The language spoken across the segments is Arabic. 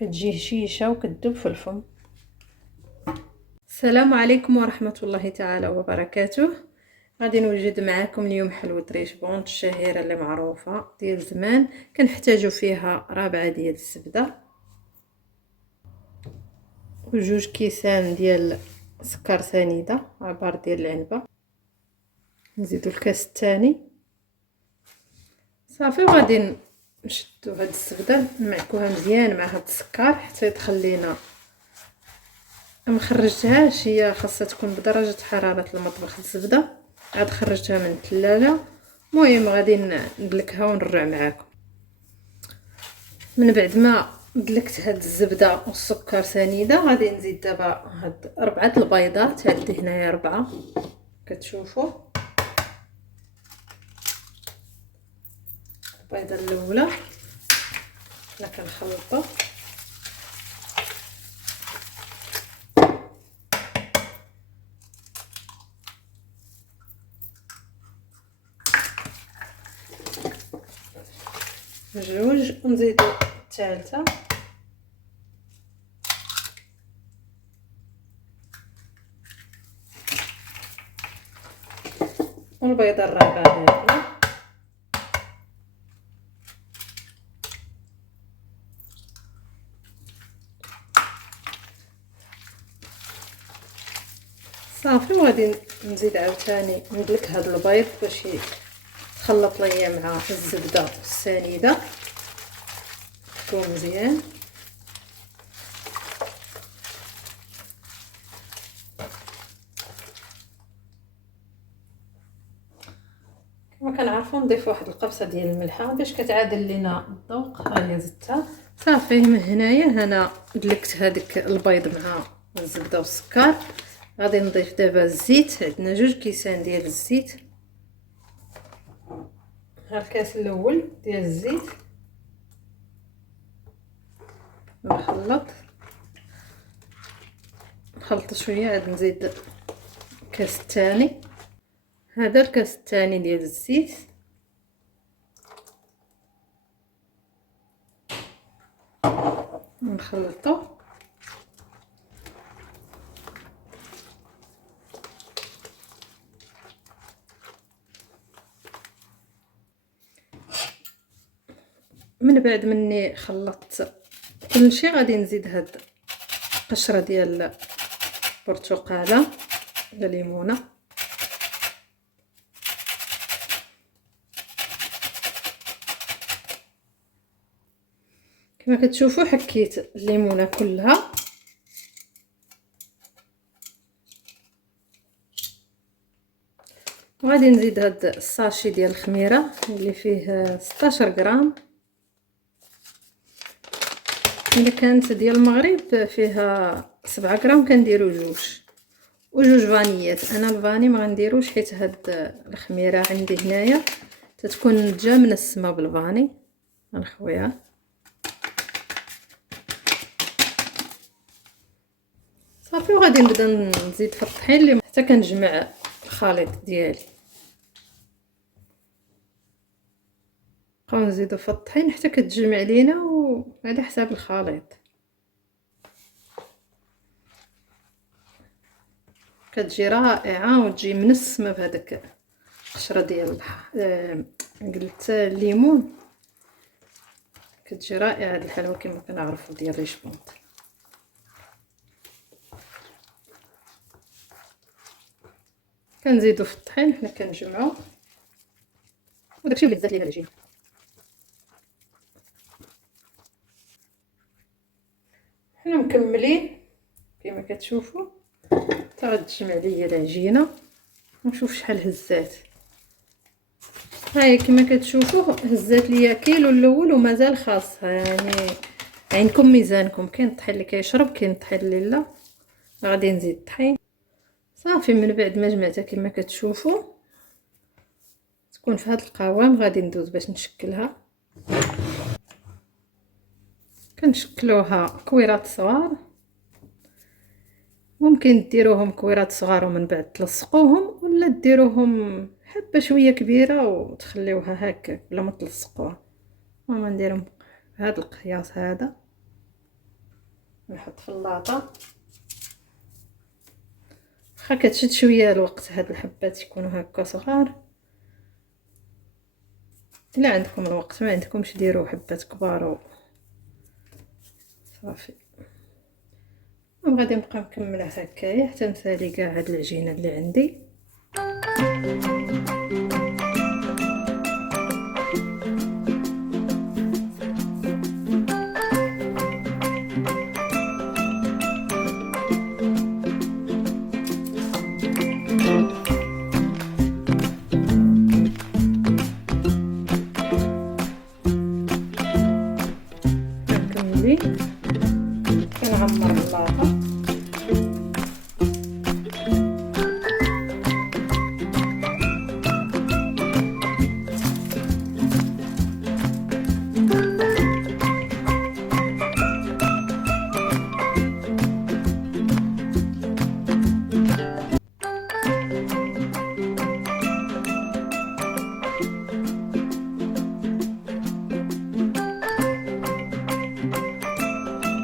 كتجي هشيشه وكتذوب في الفم. السلام عليكم ورحمه الله تعالى وبركاته. غادي نوجد معكم اليوم حلوه ريش بونط الشهيره اللي معروفه ديال زمان. كنحتاجو فيها ربعه ديال الزبده وجوج كيسان ديال سكر سنيده عبار ديال العنبه. نزيدو الكاس الثاني صافي، وغادي نشدو هاد الزبده نمعكوها مزيان مع هاد السكر حتى يدخل لينا. ما خرجتهاش، هي خاصها تكون بدرجه حراره المطبخ الزبده. عاد خرجتها من الثلاجه. المهم غادي ندلكها ونرجع معاكم. من بعد ما دلكت هاد الزبده والسكر سنيده غادي نزيد دابا هاد 4 البيضات. عندي هنايا 4 كتشوفوا. البيضه الاولى حنا كنخلطوا، جوج، ونزيدو الثالثه، والبيضه الرابعه هذه. صافي، وغادي نزيد عاوتاني ندلك هذا البيض باش يتخلط ليا مع الزبده السنيده تكون مزيان. كما كنعرفوا نضيف واحد القبصه ديال الملحه باش كتعادل لينا الذوق. ها هي زدتها صافي. من هنايا انا دلكت هذيك البيض مع الزبده والسكر. غادي نضيف دابا الزيت. عندنا 2 كيسان ديال الزيت. ها الكاس الاول ديال الزيت. نخلط شويه، عاد نزيد الكاس الثاني. هذا الكاس الثاني ديال الزيت. نخلطو من بعد مني خلطت كلشي غادي نزيد هاد قشره ديال البرتقاله ولا ليمونه. كما كتشوفوا حكيت الليمونه كلها. وغادي نزيد هاد الساشي ديال الخميره اللي فيه 16 غرام. الا كانت ديال المغرب فيها 7 غرام كنديروا وجوج فانيات. انا الفاني ما غنديروش حيت هاد الخميره عندي هنايا تتكون جا منسمه بالفاني. غنخويها صافي، وغادي نبدا نزيد في الطحين حتى كنجمع الخليط ديالي. نبقاو نزيدو في الطحين حتى كتجمع لينا وعلى حساب الخليط. كتجي رائعه وتجي منسمه بهذاك القشره ديال قلت الليمون. كتجي رائعه هاد الحلوه كما كنعرفوا ديال ريش بونط. كنزيدو في الطحين حنا كنجمعو، وداكشي اللي زاد لينا العجين. حنا مكملين كما كتشوفوا حتى غتجمع ليا العجينه. ونشوف شحال هزات. هاي كما كتشوفوا هزات ليا كيلو الاول ومازال خاصها. يعني عينكم ميزانكم، كاين الطحين اللي كيشرب كاين الطحين اللي لا. غادي نزيد الطحين صافي. من بعد ما جمعتها كما كتشوفوا تكون في هذا القوام. غادي ندوز باش نشكلها. كنشكلوها كويرات صغار. ممكن ديروهم كويرات صغار ومن بعد تلصقوهم، ولا ديروهم حبه شويه كبيره وتخليوها هكا بلا ما تلصقوها. انا نديرهم بهذا القياس هذا. نحط في اللاطه. واخا كتشد شويه الوقت هاد الحبات يكونوا هكا صغار. الا عندكم الوقت، ما عندكمش ديروا حبات كبار صافي. وغادي نبقى مكمله هكايا حتى نسالي كاع هاد العجينه اللي عندي. كنكملي كنعمر اللاطه.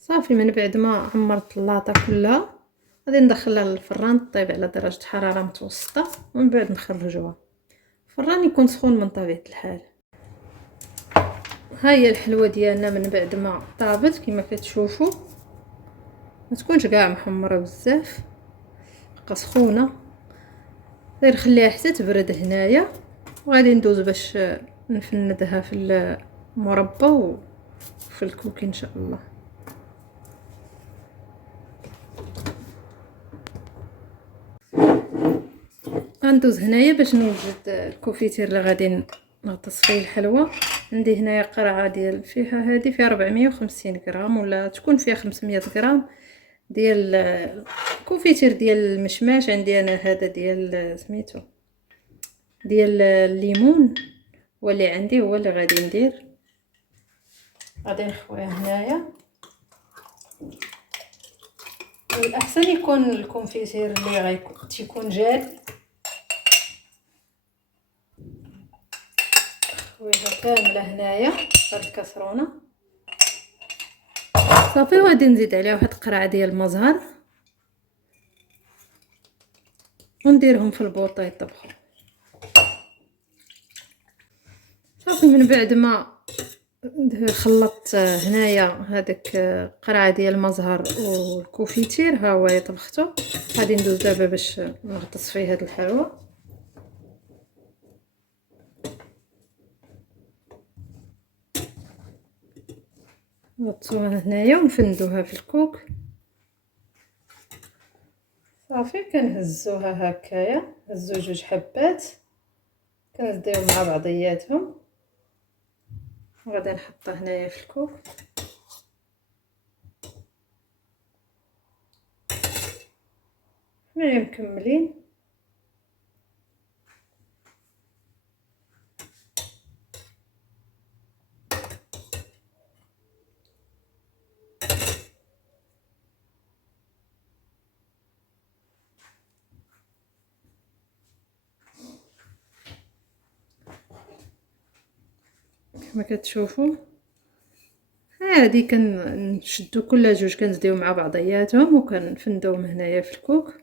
صافي من بعد ما عمرت اللاطه كلها غادي ندخلها للفران طيب على درجه حراره متوسطه، ومن بعد نخرجوها. الفران يكون سخون من طبيعه الحال. ها هي الحلوه ديالنا من بعد ما طابت كما كتشوفوا، ما تكونش كاع محمره بزاف، بقى سخونه. غير خليها حتى تبرد هنايا، وغادي ندوز باش نفندها في المربى وفي الكوكي ان شاء الله. غندوز هنايا باش نوجد الكوفيتير اللي غادي نغطس فيه الحلوى. عندي هنايا قرعه ديال فيها هذه فيها 450 غرام ولا تكون فيها 500 غرام ديال الكوفيتير ديال المشماش. عندي انا هذا ديال سميتو ديال الليمون، واللي عندي هو اللي غادي ندير. غادي نخويه هنايا. الاحسن يكون الكونفيتير اللي غيكون تيكون جاري. خويها كامله هنايا هاد الكاسرونه صافي. وغادي نزيد عليها واحد قرعه ديال المزهر ونديرهم في البوطه يطبخوا صافي. من بعد ما خلطت هنايا هذاك قرعه ديال المزهر والكوفيتير ها هو طبختو، غادي ندوز دابا باش نغطس فيه هاد الحلوى. نغطسوها هنايا ونفندوها في الكوك صافي. كنهزوها هكايا، هزو جوج حبات كنزديو مع بعضياتهم، وغادي نحطها هنايا في الكوك. هنايا مكملين. كما كتشوفوا هادي كنشدو كل جوج كنزديو مع بعضياتهم وكنفندوهم هنايا في الكوك.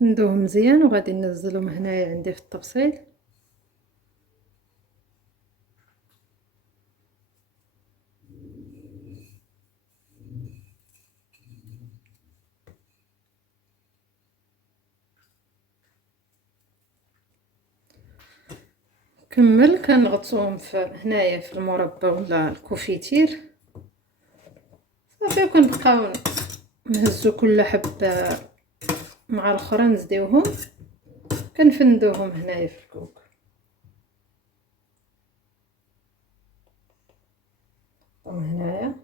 فندوهم مزيان وغادي ننزلهم هنايا عندي في الطبسيل. كمل كنغطسوهم في هنايا في المربى ولا الكوفيتير صافي. وكنبقاو نهزو كل حبه مع الاخرى نزديوهم كنفندوهم هنايا في الكوك. هنايا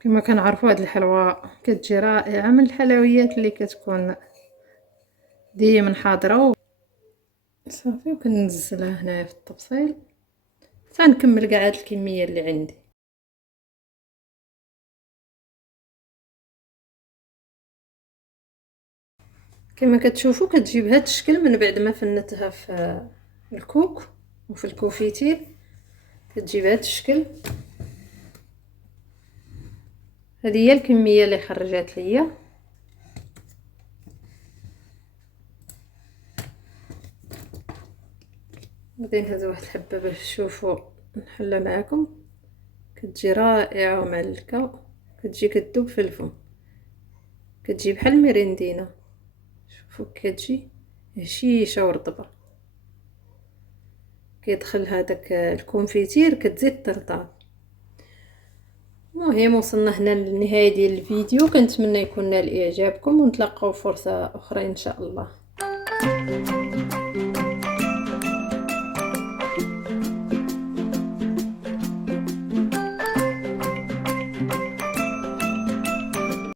كما كنعرفوا هاد الحلوى كتجي رائعه من الحلويات اللي كتكون ديما حاضره صافي وكنزلها هنايا في الطبسيل نكمل كاع هاد الكميه اللي عندي. كما كتشوفوا كتجي بهذا الشكل من بعد ما فنتها في الكوك وفي الكوفيتير، كتجي بهذا الشكل. هذه هي الكميه اللي خرجت ليا. غادي نهز واحد الحبه باش تشوفوا نحلها معكم. كتجي رائعه ومعلكه، كتجي كتذوب في الفم، كتجي بحال الميريندينا. شوفوا كتجي هشيشه ورطبه. كيدخل هذاك الكونفيتير كتزيد طرطال. المهم وصلنا هنا للنهايه ديال الفيديو، كنتمنى يكون نال اعجابكم ونتلاقاو فرصه اخرى ان شاء الله.